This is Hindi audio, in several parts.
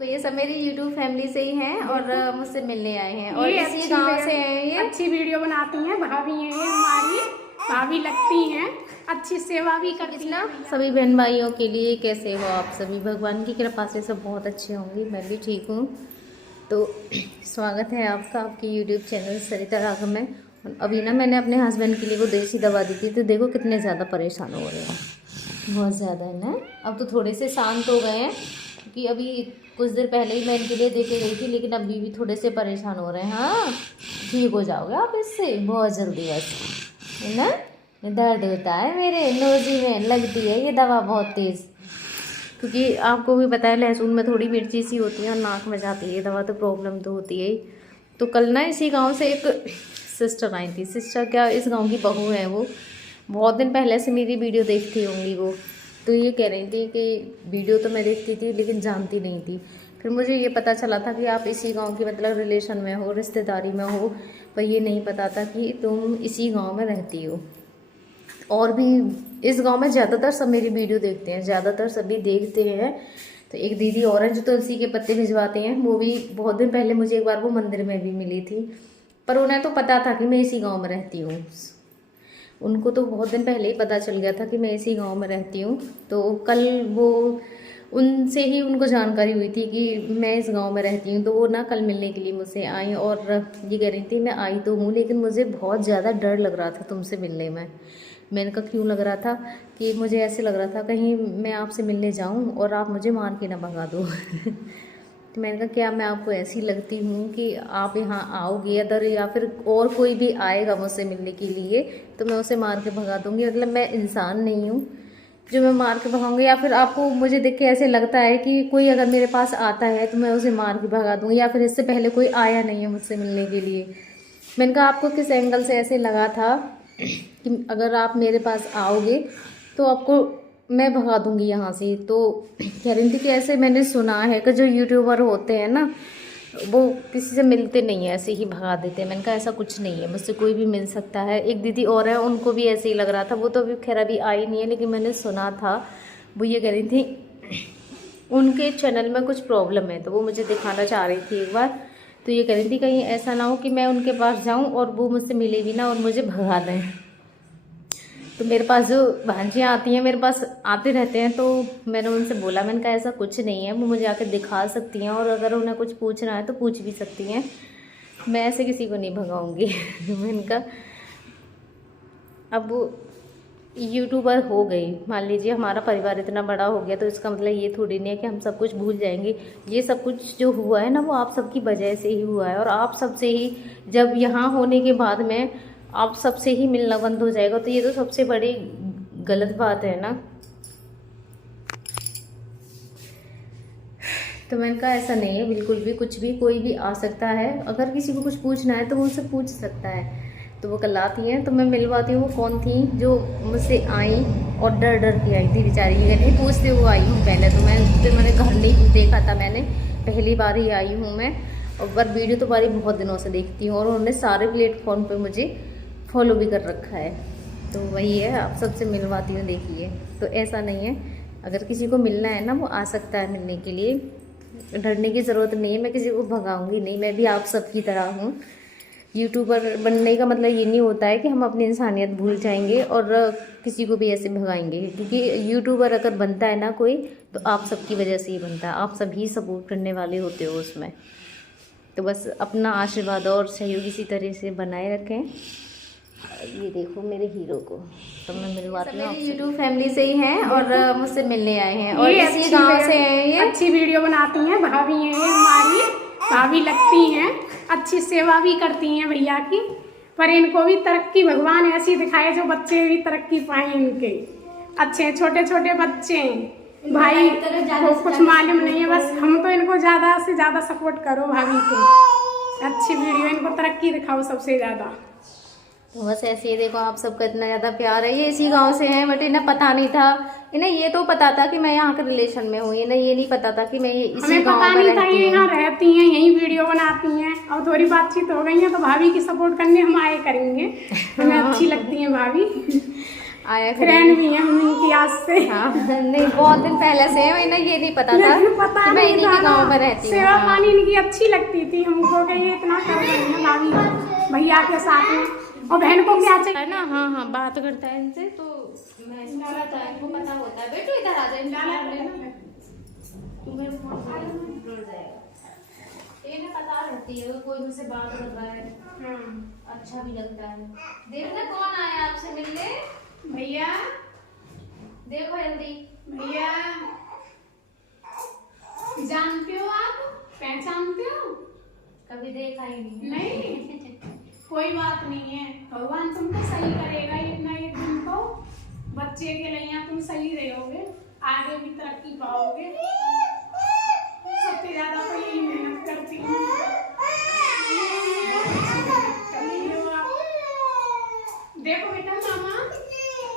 तो ये सब मेरी YouTube फैमिली से ही हैं और मुझसे मिलने आए हैं और इसी गांव से हैं। ये अच्छी वीडियो बनाती हैं, भाभी हैं ये हमारी, भाभी लगती हैं, अच्छी सेवा भी करती हैं। सभी बहन भाइयों के लिए कैसे हो आप सभी? भगवान की कृपा से सब बहुत अच्छे होंगे, मैं भी ठीक हूँ। तो स्वागत है आपका आपके YouTube चैनल सरिता राघव में। अभी ना मैंने अपने हस्बैंड के लिए वो देसी दवा दी थी, तो देखो कितने ज़्यादा परेशान हो रहे हैं, बहुत ज़्यादा है ना। अब तो थोड़े से शांत हो गए हैं क्योंकि अभी कुछ देर पहले ही मैं इनके लिए देके गई थी, लेकिन अभी भी थोड़े से परेशान हो रहे हैं। हाँ, ठीक हो जाओगे आप इससे बहुत जल्दी, बस है ना। दर्द होता है मेरे नोज़ी में, लगती है ये दवा बहुत तेज़, क्योंकि आपको भी पता है लहसुन में थोड़ी मिर्ची सी होती है और नाक में जाती है दवा, तो प्रॉब्लम तो होती है ही। तो कल ना इसी गांव से एक सिस्टर आई थी, सिस्टर क्या इस गांव की बहू है, वो बहुत दिन पहले से मेरी वीडियो देखती होंगी वो। तो ये कह रही थी कि वीडियो तो मैं देखती थी लेकिन जानती नहीं थी। फिर मुझे ये पता चला था कि आप इसी गांव की मतलब रिलेशन में हो, रिश्तेदारी में हो, पर ये नहीं पता था कि तुम इसी गांव में रहती हो। और भी इस गांव में ज़्यादातर सब मेरी वीडियो देखते हैं, ज़्यादातर सभी देखते हैं। तो एक दीदी और हैं जो तुलसी के पत्ते भिजवाते हैं, वो भी बहुत दिन पहले मुझे एक बार वो मंदिर में भी मिली थी, पर उन्हें तो पता था कि मैं इसी गांव में रहती हूँ। उनको तो बहुत दिन पहले ही पता चल गया था कि मैं इसी गांव में रहती हूँ। तो कल वो उनसे ही उनको जानकारी हुई थी कि मैं इस गांव में रहती हूँ, तो वो ना कल मिलने के लिए मुझसे आई और ये कह रही थी मैं आई तो हूँ लेकिन मुझे बहुत ज़्यादा डर लग रहा था तुमसे मिलने में। मैंने कहा क्यों लग रहा था? कि मुझे ऐसे लग रहा था कहीं मैं आपसे मिलने जाऊँ और आप मुझे मार के ना भगा दो। तो मैंने कहा क्या मैं आपको ऐसी लगती हूँ कि आप यहाँ आओगे अदर, या फिर और कोई भी आएगा मुझसे मिलने के लिए तो मैं उसे मार के भगा दूँगी? मतलब मैं इंसान नहीं हूँ जो मैं मार के भगाऊंगी, या फिर आपको मुझे देख के ऐसे लगता है कि कोई अगर मेरे पास आता है तो मैं उसे मार के भगा दूँगी, या फिर इससे पहले कोई आया नहीं है मुझसे मिलने के लिए? मैंने कहा आपको किस एंगल से ऐसे लगा था कि अगर आप मेरे पास आओगे तो आपको मैं भगा दूंगी यहाँ से? तो कह रही थी कि ऐसे मैंने सुना है कि जो यूट्यूबर होते हैं ना वो किसी से मिलते नहीं है, ऐसे ही भगा देते हैं। मैंने कहा ऐसा कुछ नहीं है, मुझसे कोई भी मिल सकता है। एक दीदी और है, उनको भी ऐसे ही लग रहा था, वो तो अभी खैर अभी आई नहीं है, लेकिन मैंने सुना था। वो ये कह रही थी उनके चैनल में कुछ प्रॉब्लम है, तो वो मुझे दिखाना चाह रही थी एक बार। तो ये कह रही थी कहीं ऐसा ना हो कि मैं उनके पास जाऊँ और वो मुझसे मिले भी ना और मुझे भगा दें। तो मेरे पास जो भांजियाँ आती हैं, मेरे पास आते रहते हैं, तो मैंने उनसे बोला, मैंने कहा ऐसा कुछ नहीं है, वो मुझे आके दिखा सकती हैं और अगर उन्हें कुछ पूछना है तो पूछ भी सकती हैं, मैं ऐसे किसी को नहीं भगाऊंगी। मैंने कहा अब यूट्यूबर हो गई, मान लीजिए हमारा परिवार इतना बड़ा हो गया, तो इसका मतलब ये थोड़ी नहीं है कि हम सब कुछ भूल जाएंगे। ये सब कुछ जो हुआ है ना वो आप सबकी वजह से ही हुआ है, और आप सबसे ही जब यहाँ होने के बाद में आप सबसे ही मिलना बंद हो जाएगा, तो ये तो सबसे बड़ी गलत बात है ना। तो मैंने कहा ऐसा नहीं है बिल्कुल भी, कुछ भी कोई भी आ सकता है, अगर किसी को कुछ पूछना है तो वो उनसे पूछ सकता है। तो वो कल आती हैं तो मैं मिलवाती हूँ। वो कौन थी जो मुझसे आई और डर डर के आई थी बेचारी, ये नहीं पूछते हुए आई हूँ पहले तो मैंने घर नहीं देखा था, मैंने पहली बार ही आई हूँ मैं। और पर वीडियो तो बारी बहुत दिनों से देखती हूँ और उन्होंने सारे प्लेटफॉर्म पे मुझे फॉलो भी कर रखा है। तो वही है, आप सबसे मिलवाती हूँ, देखिए। तो ऐसा नहीं है, अगर किसी को मिलना है ना वो आ सकता है मिलने के लिए, डरने की ज़रूरत नहीं है। मैं किसी को भगाऊंगी नहीं, मैं भी आप सबकी तरह हूँ। यूट्यूबर बनने का मतलब ये नहीं होता है कि हम अपनी इंसानियत भूल जाएंगे और किसी को भी ऐसे भगाएंगे, क्योंकि यूट्यूबर अगर बनता है ना कोई, तो आप सबकी वजह से ही बनता है, आप सभी सपोर्ट करने वाले होते हो उसमें। तो बस अपना आशीर्वाद और सहयोग इसी तरह से बनाए रखें। ये देखो मेरे हीरो को, तो मैं मिलवाती हूँ। यूट्यूब फैमिली से ही हैं और मुझसे मिलने आए हैं और इसी गांव से हैं। ये अच्छी वीडियो बनाती हैं, भाभी हैं ये हमारी, भाभी लगती हैं, अच्छी सेवा भी करती हैं भैया की। पर इनको भी तरक्की भगवान ऐसी दिखाए जो बच्चे भी तरक्की पाएं इनके। अच्छे छोटे छोटे बच्चे भाई को कुछ मालूम नहीं है, बस हम तो इनको ज़्यादा से ज़्यादा सपोर्ट करो भाभी को, अच्छी वीडियो इनको तरक्की दिखाओ सबसे ज़्यादा। तो बस ऐसे ही देखो आप सबका इतना ज़्यादा प्यार है। ये इसी गांव से हैं, बट इन्हें पता नहीं था, इन्हें ये तो पता था कि मैं यहाँ के रिलेशन में हूँ, इन्हें ये नहीं पता था कि मैं इसी गांव में रहती हूँ। ये यहाँ रहती हैं, यही वीडियो बनाती हैं, और थोड़ी बातचीत हो गई है तो भाभी की सपोर्ट करने हम आए करेंगे, हमें अच्छी लगती हैं भाभी। आया फ्रेंड भी है हम इनकी आज से। हाँ नहीं बहुत दिन पहले से है, ना ये नहीं पता था पता कि मैं नहीं इन्हीं के गाँव में रहती हूँ। सेवा पानी इनकी अच्छी लगती थी हमको कि ये इतना कर रही है भाभी भैया के साथ में। और बहन को क्या चाहिए है ना। हाँ हाँ बात करता है इनसे तो मैं इनको पता होता है। बेटो इधर आ जाए, तुम्हें फोन जुड़ जाएगा। इन्हें पता रहती है कोई मुझसे बात कर रहा है, अच्छा भी लगता है। देखो ना कौन आया आपसे मिलने। भैया देखो जल्दी। भैया जानते हो आप, पहचानते हो? कभी देखा ही नहीं। नहीं कोई बात नहीं है, भगवान तुमको सही करेगा एक ना एक दिन तो। बच्चे के लिए तुम सही रहोगे, आगे भी तरक्की पाओगे। सबसे ज्यादा तो यही मेहनत करती हूँ। देखो बेटा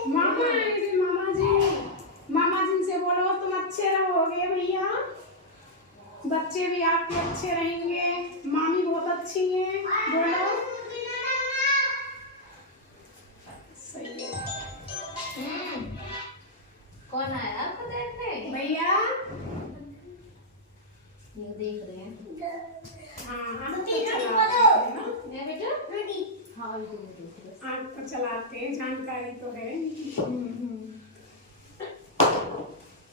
मामा आएंगे, मामा जी से बोलो तुम अच्छे रहोगे भैया, बच्चे भी आपके अच्छे रहेंगे, मामी बहुत अच्छी हैं, बोलो। सही है। कौन आया आपको देखने? भैया ये देख रहे हैं। हाँ आँख तो चलाते हैं ना। मैं बेटा हाँ ये देख रहे हैं। आँख तो चलाते हैं, जानकारी तो है।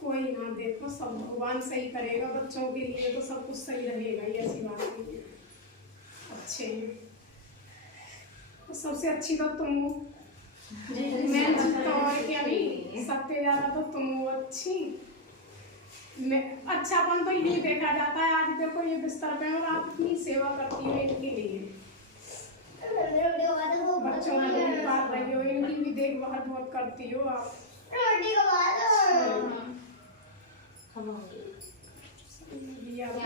कोई ना, देखो सब भगवान सही करेगा, बच्चों के लिए तो सब कुछ सही रहेगा, ये ऐसी बात नहीं है। अच्छे हैं तो सबसे अच्छी तो तुम हो। मैं तो और क्या नहीं, सबसे ज्यादा तो तुम हो अच्छी। मैं अच्छापन तो यही देखा जाता है। आज देखो ये बिस्तर पे और आपकी सेवा करती हूँ इनके लिए, बच्चों की भी पाल रही हो, इनकी भी देखभाल बहुत करती हो आप। क्या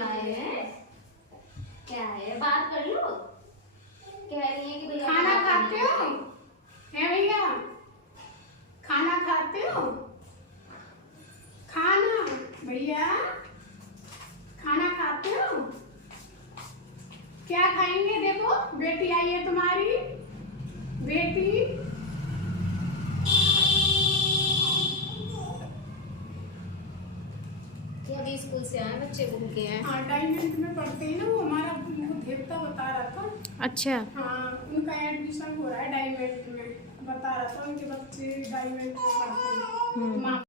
है क्या है बात कर लो। कह रही है कि भैया खाना खाते हो है भैया, खाना खाते हो? खाना भैया खाना खाते हो? क्या खाएंगे? देखो बेटी आई है तुम्हारी, बेटी अभी स्कूल से आए बच्चे भूखे हैं। हाँ डायमंड में पढ़ते हैं ना, वो हमारा देवता बता रहा था। अच्छा हाँ उनका एडमिशन हो रहा है डायमंड में, बता रहा था उनके बच्चे डायमंड में पढ़ते हैं।